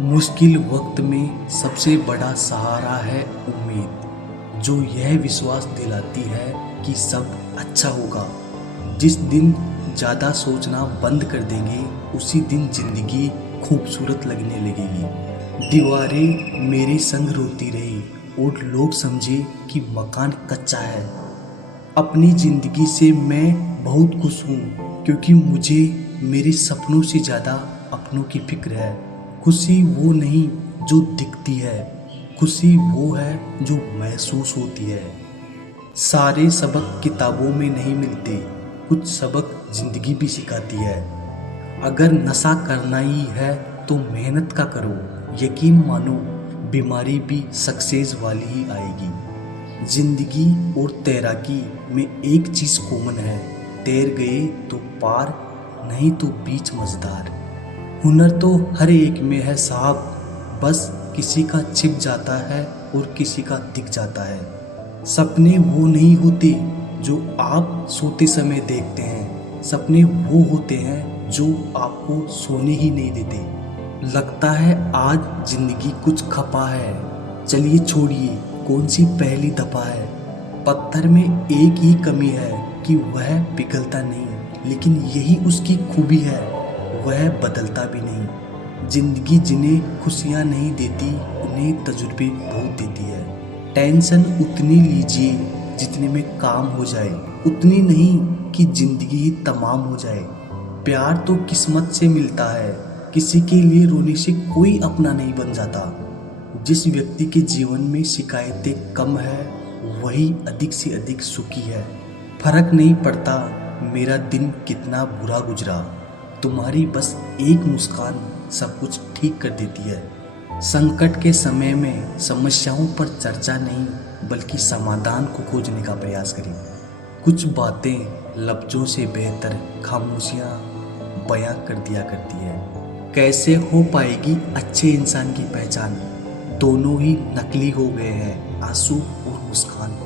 मुश्किल वक्त में सबसे बड़ा सहारा है उम्मीद, जो यह विश्वास दिलाती है कि सब अच्छा होगा। जिस दिन ज़्यादा सोचना बंद कर देंगे, उसी दिन जिंदगी खूबसूरत लगने लगेगी। दीवारें मेरे संग रोती रही और लोग समझे कि मकान कच्चा है। अपनी ज़िंदगी से मैं बहुत खुश हूँ, क्योंकि मुझे मेरे सपनों से ज़्यादा अपनों की फिक्र है। खुशी वो नहीं जो दिखती है, खुशी वो है जो महसूस होती है। सारे सबक किताबों में नहीं मिलते, कुछ सबक ज़िंदगी भी सिखाती है। अगर नशा करना ही है तो मेहनत का करो, यकीन मानो बीमारी भी सक्सेस वाली ही आएगी। जिंदगी और तैराकी में एक चीज़ कॉमन है, तैर गए तो पार, नहीं तो बीच मझधार। हुनर तो हर एक में है साहब, बस किसी का छिप जाता है और किसी का दिख जाता है। सपने वो नहीं होते जो आप सोते समय देखते हैं, सपने वो होते हैं जो आपको सोने ही नहीं देते। लगता है आज जिंदगी कुछ खपा है, चलिए छोड़िए कौन सी पहली दफा है। पत्थर में एक ही कमी है कि वह पिघलता नहीं, लेकिन यही उसकी खूबी है, वह बदलता भी नहीं। जिंदगी जिन्हें खुशियाँ नहीं देती, उन्हें तजुर्बे बहुत देती है। टेंशन उतनी लीजिए जितने में काम हो जाए, उतनी नहीं कि जिंदगी ही तमाम हो जाए। प्यार तो किस्मत से मिलता है, किसी के लिए रोने से कोई अपना नहीं बन जाता। जिस व्यक्ति के जीवन में शिकायतें कम है, वही अधिक से अधिक सुखी है। फर्क नहीं पड़ता मेरा दिन कितना बुरा गुजरा, तुम्हारी बस एक मुस्कान सब कुछ ठीक कर देती है। संकट के समय में समस्याओं पर चर्चा नहीं, बल्कि समाधान को खोजने का प्रयास करें। कुछ बातें लफ्जों से बेहतर खामोशियाँ बयां कर दिया करती है। कैसे हो पाएगी अच्छे इंसान की पहचान, दोनों ही नकली हो गए हैं, आंसू और मुस्कान।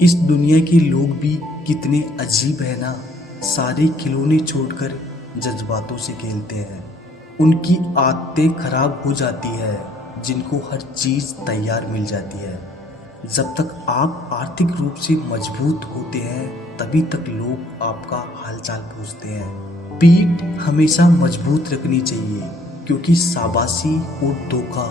इस दुनिया के लोग भी कितने अजीब है ना, सारे खिलौने छोड़कर जज्बातों से खेलते हैं। उनकी आदतें खराब हो जाती है जिनको हर चीज़ तैयार मिल जाती है। जब तक आप आर्थिक रूप से मजबूत होते हैं, तभी तक लोग आपका हालचाल पूछते हैं। पीठ हमेशा मजबूत रखनी चाहिए, क्योंकि शाबाशी और धोखा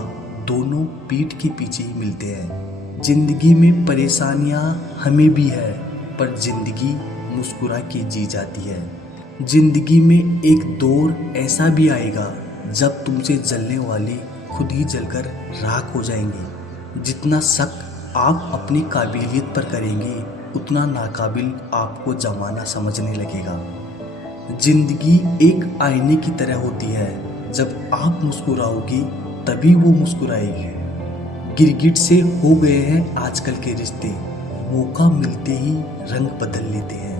दोनों पीठ के पीछे ही मिलते हैं। जिंदगी में परेशानियां हमें भी है, पर जिंदगी मुस्कुरा के जी जाती है। जिंदगी में एक दौर ऐसा भी आएगा जब तुमसे जलने वाले खुद ही जलकर राख हो जाएंगे। जितना शक आप अपनी काबिलियत पर करेंगे, उतना नाकाबिल आपको जमाना समझने लगेगा। जिंदगी एक आईने की तरह होती है, जब आप मुस्कुराओगे तभी वो मुस्कुराएगी। गिरगिट से हो गए हैं आजकल के रिश्ते, मौका मिलते ही रंग बदल लेते हैं।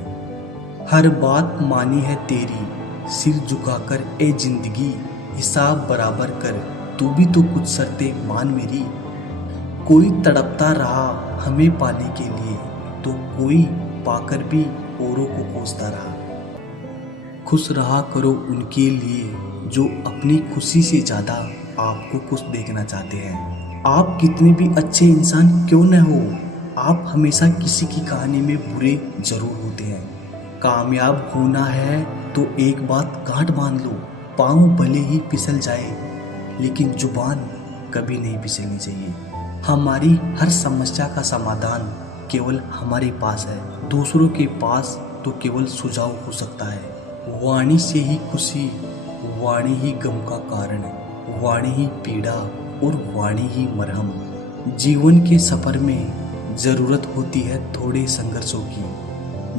हर बात मानी है तेरी, सिर झुकाकर ए जिंदगी हिसाब बराबर कर, तू भी तो कुछ शर्तें मान मेरी। कोई तड़पता रहा हमें पाने के लिए, तो कोई पाकर भी औरों को कोसता रहा। खुश रहा करो उनके लिए जो अपनी खुशी से ज़्यादा आपको खुश देखना चाहते हैं। आप कितने भी अच्छे इंसान क्यों न हो, आप हमेशा किसी की कहानी में बुरे जरूर होते हैं। कामयाब होना है तो एक बात गांठ बांध लो, पाँव भले ही फिसल जाए, लेकिन जुबान कभी नहीं फिसलनी चाहिए। हमारी हर समस्या का समाधान केवल हमारे पास है, दूसरों के पास तो केवल सुझाव हो सकता है। वाणी से ही खुशी, वाणी ही गम का कारण, वाणी ही पीड़ा और वाणी ही मरहम। जीवन के सफर में जरूरत होती है थोड़े संघर्षों की,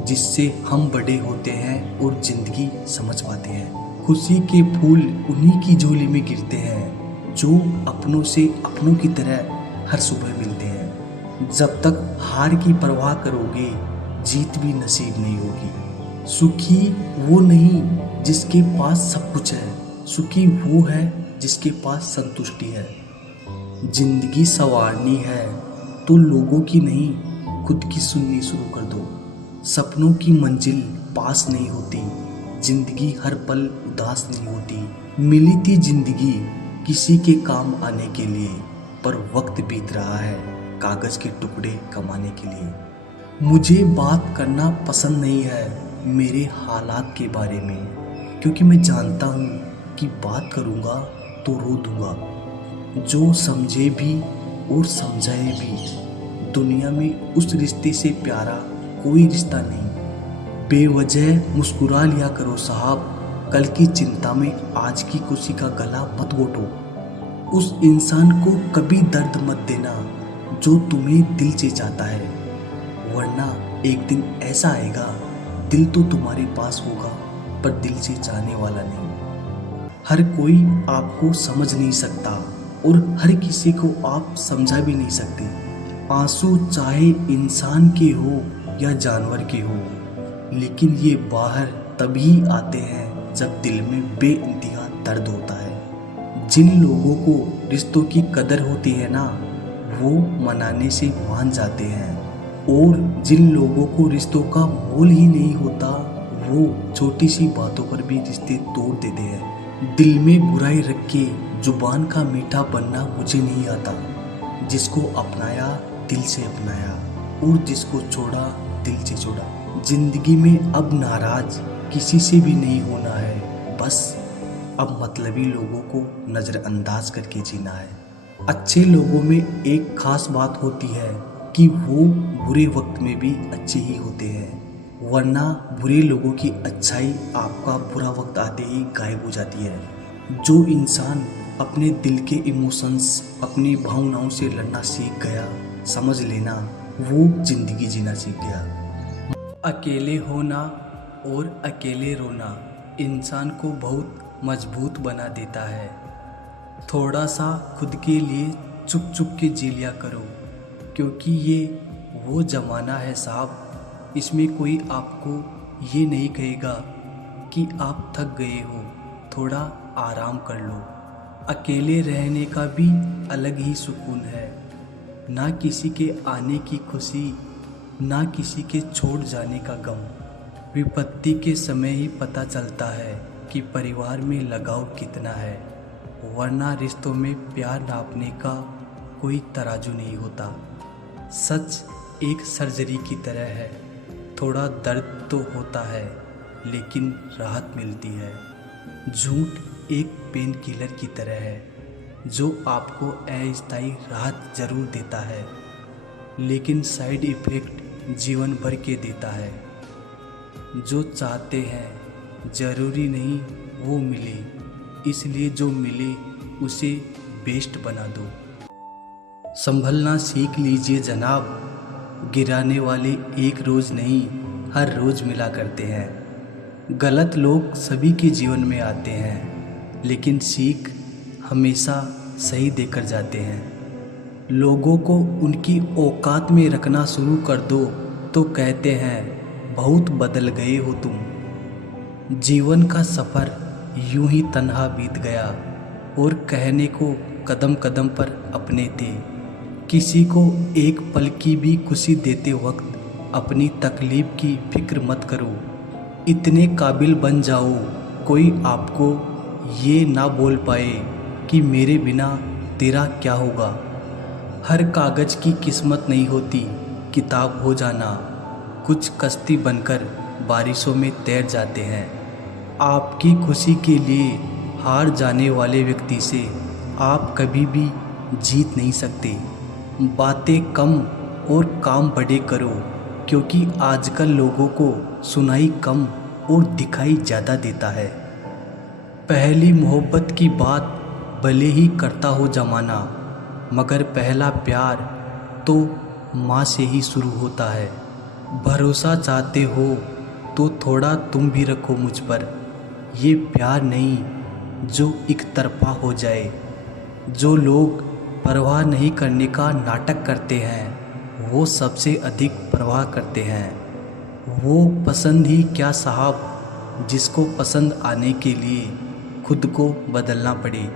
जिससे हम बड़े होते हैं और जिंदगी समझ पाते हैं। खुशी के फूल उन्हीं की झोली में गिरते हैं जो अपनों से अपनों की तरह हर सुबह मिलते हैं। जब तक हार की परवाह करोगे, जीत भी नसीब नहीं होगी। सुखी वो नहीं जिसके पास सब कुछ है, सुखी वो है जिसके पास संतुष्टि है। जिंदगी संवारनी है तो लोगों की नहीं, खुद की सुननी शुरू कर दो। सपनों की मंजिल पास नहीं होती, जिंदगी हर पल उदास नहीं होती। मिली थी जिंदगी किसी के काम आने के लिए, पर वक्त बीत रहा है कागज के टुकड़े कमाने के लिए। मुझे बात करना पसंद नहीं है मेरे हालात के बारे में, क्योंकि मैं जानता हूँ कि बात करूँगा तो रो दूँगा। जो समझे भी और समझाए भी, दुनिया में उस रिश्ते से प्यारा कोई रिश्ता नहीं। बेवजह मुस्कुरा लिया करो साहब, कल की चिंता में आज की खुशी का गला मत घोटो। उस इंसान को कभी दर्द मत देना जो तुम्हें दिल से चाहता है, वरना एक दिन ऐसा आएगा दिल तो तुम्हारे पास होगा पर दिल से चाहने वाला नहीं। हर कोई आपको समझ नहीं सकता और हर किसी को आप समझा भी नहीं सकते। आंसू चाहे इंसान के हो या जानवर के हो, लेकिन ये बाहर तभी आते हैं जब दिल में बेइंतहा दर्द होता है। जिन लोगों को रिश्तों की कदर होती है ना, वो मनाने से मान जाते हैं, और जिन लोगों को रिश्तों का मोल ही नहीं होता, वो छोटी सी बातों पर भी रिश्ते तोड़ देते हैं। दिल में बुराई रख के जुबान का मीठा बनना मुझे नहीं आता। जिसको अपनाया दिल से अपनाया, और जिसको छोड़ा दिल से छोड़ा। जिंदगी में अब नाराज किसी से भी नहीं होना है, बस अब मतलबी लोगों को नज़रअंदाज करके जीना है। अच्छे लोगों में एक खास बात होती है कि वो बुरे वक्त में भी अच्छे ही होते हैं, वरना बुरे लोगों की अच्छाई आपका बुरा वक्त आते ही गायब हो जाती है। जो इंसान अपने दिल के इमोशंस, अपनी भावनाओं से लड़ना सीख गया, समझ लेना वो जिंदगी जीना सीख गया। अकेले होना और अकेले रोना इंसान को बहुत मजबूत बना देता है। थोड़ा सा खुद के लिए चुप चुप के जी लिया करो, क्योंकि ये वो ज़माना है साहब, इसमें कोई आपको ये नहीं कहेगा कि आप थक गए हो, थोड़ा आराम कर लो। अकेले रहने का भी अलग ही सुकून है, ना किसी के आने की खुशी, ना किसी के छोड़ जाने का गम। विपत्ति के समय ही पता चलता है कि परिवार में लगाव कितना है, वरना रिश्तों में प्यार नापने का कोई तराजू नहीं होता। सच एक सर्जरी की तरह है, थोड़ा दर्द तो होता है लेकिन राहत मिलती है। झूठ एक पेन किलर की तरह है, जो आपको अस्थायी राहत जरूर देता है, लेकिन साइड इफ़ेक्ट जीवन भर के देता है। जो चाहते हैं ज़रूरी नहीं वो मिले, इसलिए जो मिले उसे बेस्ट बना दो। संभलना सीख लीजिए जनाब, गिराने वाले एक रोज़ नहीं हर रोज़ मिला करते हैं। गलत लोग सभी के जीवन में आते हैं, लेकिन सीख हमेशा सही देकर जाते हैं। लोगों को उनकी औकात में रखना शुरू कर दो तो कहते हैं बहुत बदल गए हो तुम। जीवन का सफ़र यूं ही तन्हा बीत गया, और कहने को कदम कदम पर अपने थे। किसी को एक पल की भी खुशी देते वक्त अपनी तकलीफ़ की फिक्र मत करो। इतने काबिल बन जाओ कोई आपको ये ना बोल पाए कि मेरे बिना तेरा क्या होगा। हर कागज़ की किस्मत नहीं होती किताब हो जाना, कुछ कश्ती बनकर बारिशों में तैर जाते हैं। आपकी खुशी के लिए हार जाने वाले व्यक्ति से आप कभी भी जीत नहीं सकते। बातें कम और काम बड़े करो, क्योंकि आजकल लोगों को सुनाई कम और दिखाई ज़्यादा देता है। पहली मोहब्बत की बात भले ही करता हो ज़माना, मगर पहला प्यार तो माँ से ही शुरू होता है। भरोसा चाहते हो तो थोड़ा तुम भी रखो मुझ पर, ये प्यार नहीं जो एक तरफा हो जाए। जो लोग परवाह नहीं करने का नाटक करते हैं, वो सबसे अधिक परवाह करते हैं। वो पसंद ही क्या साहब, जिसको पसंद आने के लिए खुद को बदलना पड़े।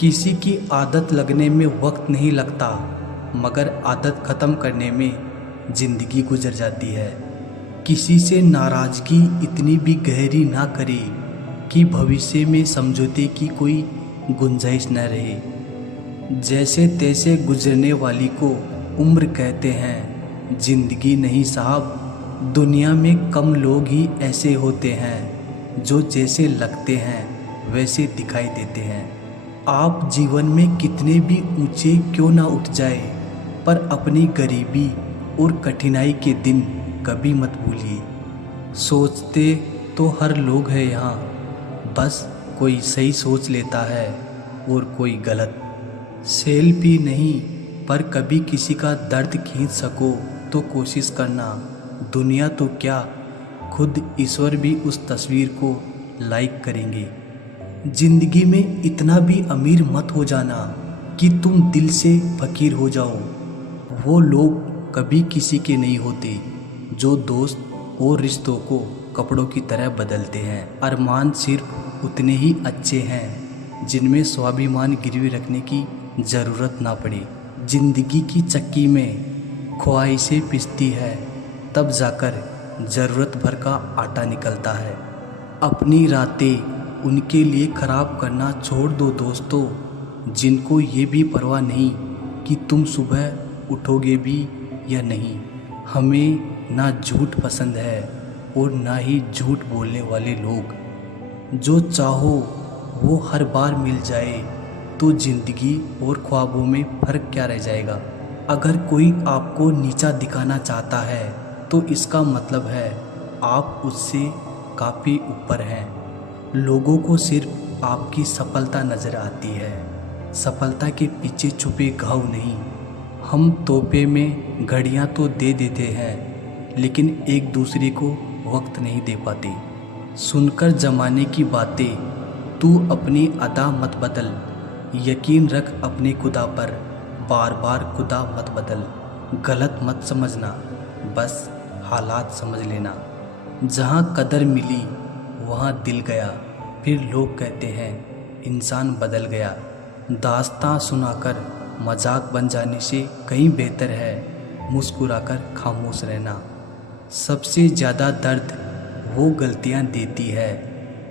किसी की आदत लगने में वक्त नहीं लगता, मगर आदत ख़त्म करने में ज़िंदगी गुजर जाती है। किसी से नाराज़गी इतनी भी गहरी ना करे कि भविष्य में समझौते की कोई गुंजाइश न रहे। जैसे तैसे गुजरने वाली को उम्र कहते हैं, जिंदगी नहीं साहब। दुनिया में कम लोग ही ऐसे होते हैं जो जैसे लगते हैं वैसे दिखाई देते हैं। आप जीवन में कितने भी ऊंचे क्यों ना उठ जाए, पर अपनी गरीबी और कठिनाई के दिन कभी मत भूलिए। सोचते तो हर लोग है यहाँ, बस कोई सही सोच लेता है और कोई गलत। सेल्फी नहीं, पर कभी किसी का दर्द खींच सको तो कोशिश करना। दुनिया तो क्या, खुद ईश्वर भी उस तस्वीर को लाइक करेंगे। जिंदगी में इतना भी अमीर मत हो जाना कि तुम दिल से फकीर हो जाओ। वो लोग कभी किसी के नहीं होते जो दोस्त और रिश्तों को कपड़ों की तरह बदलते हैं। अरमान सिर्फ उतने ही अच्छे हैं जिनमें स्वाभिमान गिरवी रखने की ज़रूरत ना पड़े। जिंदगी की चक्की में ख्वाहिशें पिसती है, तब जाकर ज़रूरत भर का आटा निकलता है। अपनी रातें उनके लिए ख़राब करना छोड़ दो दोस्तों, जिनको ये भी परवाह नहीं कि तुम सुबह उठोगे भी या नहीं। हमें ना झूठ पसंद है और ना ही झूठ बोलने वाले लोग। जो चाहो वो हर बार मिल जाए तो ज़िंदगी और ख्वाबों में फ़र्क क्या रह जाएगा। अगर कोई आपको नीचा दिखाना चाहता है तो इसका मतलब है आप उससे काफ़ी ऊपर हैं। लोगों को सिर्फ आपकी सफलता नज़र आती है, सफलता के पीछे छुपे घाव नहीं। हम तोहफे में घड़ियाँ तो दे देते हैं, लेकिन एक दूसरे को वक्त नहीं दे पाते। सुनकर ज़माने की बातें तू अपनी अदा मत बदल। यकीन रख अपने खुदा पर, बार बार खुदा मत बदल। गलत मत समझना, बस हालात समझ लेना। जहाँ कदर मिली वहाँ दिल गया, फिर लोग कहते हैं इंसान बदल गया। दास्तां सुनाकर मजाक बन जाने से कहीं बेहतर है मुस्कुराकर खामोश रहना। सबसे ज़्यादा दर्द वो गलतियाँ देती है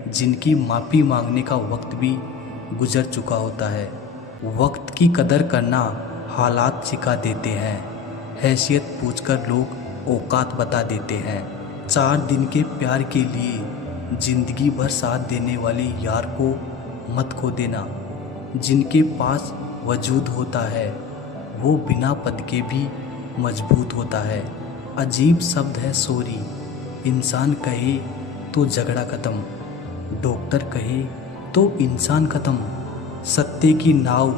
जिनकी माफ़ी मांगने का वक्त भी गुजर चुका होता है। वक्त की कदर करना हालात सिखा देते हैं। हैसियत पूछकर लोग औकात बता देते हैं। 4 दिन के प्यार के लिए ज़िंदगी भर साथ देने वाले यार को मत खो देना। जिनके पास वजूद होता है वो बिना पद के भी मजबूत होता है। अजीब शब्द है सॉरी। इंसान कहे तो झगड़ा ख़त्म, डॉक्टर कहे तो इंसान ख़त्म। सत्य की नाव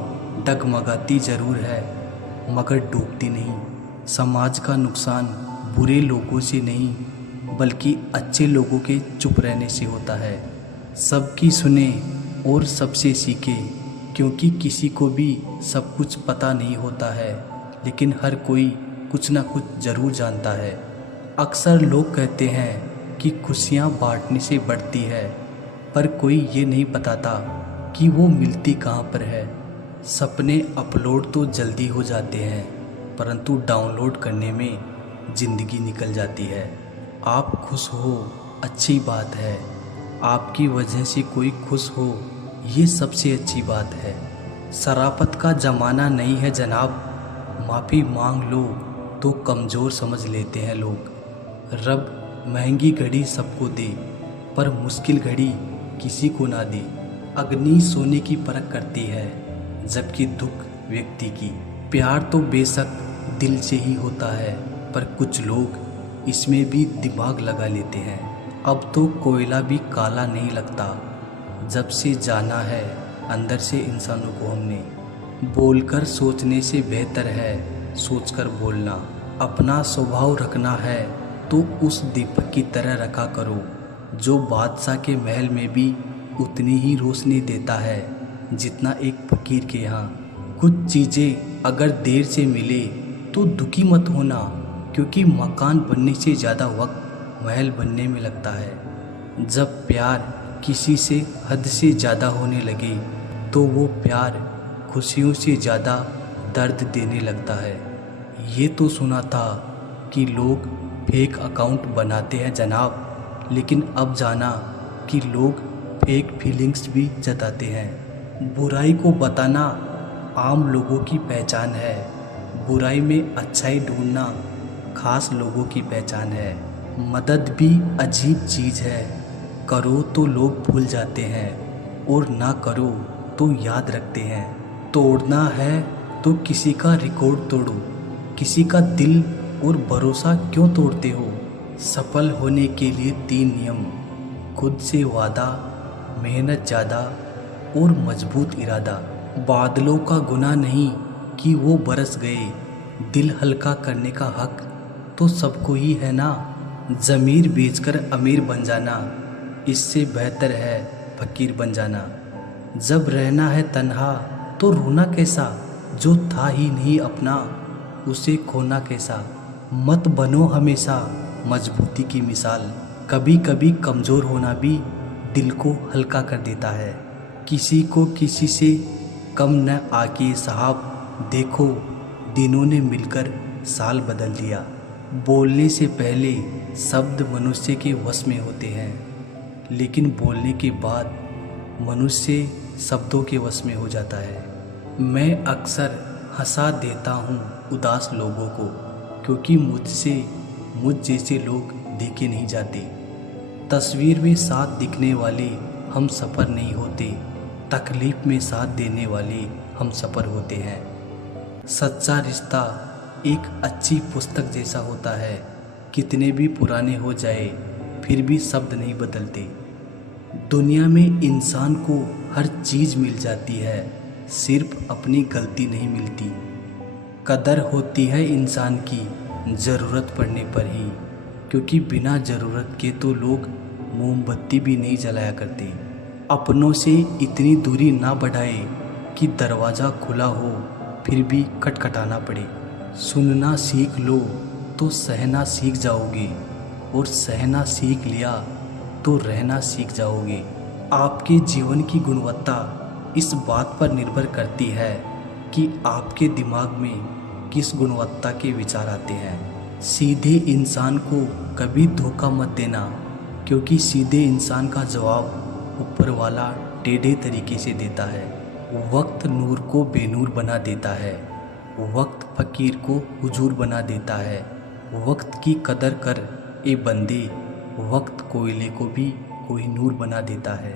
डगमगाती ज़रूर है मगर डूबती नहीं। समाज का नुकसान बुरे लोगों से नहीं बल्कि अच्छे लोगों के चुप रहने से होता है। सबकी सुने और सबसे सीखे, क्योंकि किसी को भी सब कुछ पता नहीं होता है, लेकिन हर कोई कुछ ना कुछ ज़रूर जानता है। अक्सर लोग कहते हैं कि खुशियाँ बांटने से बढ़ती है, पर कोई ये नहीं बताता कि वो मिलती कहाँ पर है। सपने अपलोड तो जल्दी हो जाते हैं, परंतु डाउनलोड करने में ज़िंदगी निकल जाती है। आप खुश हो अच्छी बात है, आपकी वजह से कोई खुश हो ये सबसे अच्छी बात है। शराफत का ज़माना नहीं है जनाब, माफ़ी मांग लो तो कमज़ोर समझ लेते हैं लोग। रब महंगी घड़ी सबको दे, पर मुश्किल घड़ी किसी को ना दे। अग्नि सोने की परख करती है, जबकि दुख व्यक्ति की। प्यार तो बेशक दिल से ही होता है, पर कुछ लोग इसमें भी दिमाग लगा लेते हैं। अब तो कोयला भी काला नहीं लगता। जब से जाना है अंदर से इंसानों को हमने, बोलकर सोचने से बेहतर है सोचकर बोलना। अपना स्वभाव रखना है तो उस दीपक की तरह रखा करो जो बादशाह के महल में भी उतनी ही रोशनी देता है जितना एक फकीर के यहाँ। कुछ चीज़ें अगर देर से मिले तो दुखी मत होना, क्योंकि मकान बनने से ज़्यादा वक्त महल बनने में लगता है। जब प्यार किसी से हद से ज़्यादा होने लगे तो वो प्यार खुशियों से ज़्यादा दर्द देने लगता है। ये तो सुना था कि लोग फेक अकाउंट बनाते हैं जनाब, लेकिन अब जाना कि लोग फेक फीलिंग्स भी जताते हैं। बुराई को बताना आम लोगों की पहचान है। बुराई में अच्छाई ढूंढना खास लोगों की पहचान है। मदद भी अजीब चीज़ है, करो तो लोग भूल जाते हैं और ना करो तो याद रखते हैं। तोड़ना है तो किसी का रिकॉर्ड तोड़ो, किसी का दिल और भरोसा क्यों तोड़ते हो। सफल होने के लिए 3 नियम: खुद से वादा, मेहनत ज़्यादा और मजबूत इरादा। बादलों का गुनाह नहीं कि वो बरस गए, दिल हल्का करने का हक तो सबको ही है ना। ज़मीर बेचकर अमीर बन जाना, इससे बेहतर है फकीर बन जाना। जब रहना है तन्हा तो रोना कैसा, जो था ही नहीं अपना उसे खोना कैसा। मत बनो हमेशा मजबूती की मिसाल, कभी कभी कमज़ोर होना भी दिल को हल्का कर देता है। किसी को किसी से कम न आके साहब, देखो दिनों ने मिलकर साल बदल दिया। बोलने से पहले शब्द मनुष्य के वश में होते हैं, लेकिन बोलने के बाद मनुष्य शब्दों के वश में हो जाता है। मैं अक्सर हंसा देता हूँ उदास लोगों को, क्योंकि मुझ जैसे लोग देखे नहीं जाते। तस्वीर में साथ दिखने वाले हम सफ़र नहीं होते, तकलीफ़ में साथ देने वाले हम सफ़र होते हैं। सच्चा रिश्ता एक अच्छी पुस्तक जैसा होता है, कितने भी पुराने हो जाए फिर भी शब्द नहीं बदलते। दुनिया में इंसान को हर चीज़ मिल जाती है, सिर्फ अपनी गलती नहीं मिलती। कदर होती है इंसान की ज़रूरत पड़ने पर ही, क्योंकि बिना ज़रूरत के तो लोग मोमबत्ती भी नहीं जलाया करते। अपनों से इतनी दूरी ना बढ़ाए कि दरवाज़ा खुला हो फिर भी खटखटाना पड़े। सुनना सीख लो तो सहना सीख जाओगे, और सहना सीख लिया तो रहना सीख जाओगे। आपके जीवन की गुणवत्ता इस बात पर निर्भर करती है कि आपके दिमाग में किस गुणवत्ता के विचार आते हैं। सीधे इंसान को कभी धोखा मत देना, क्योंकि सीधे इंसान का जवाब ऊपर वाला टेढ़े तरीके से देता है। वक्त नूर को बेनूर बना देता है, वक्त फ़कीर को हुजूर बना देता है। वक्त की कदर कर ए बंदे, वक्त कोयले को भी कोई नूर बना देता है।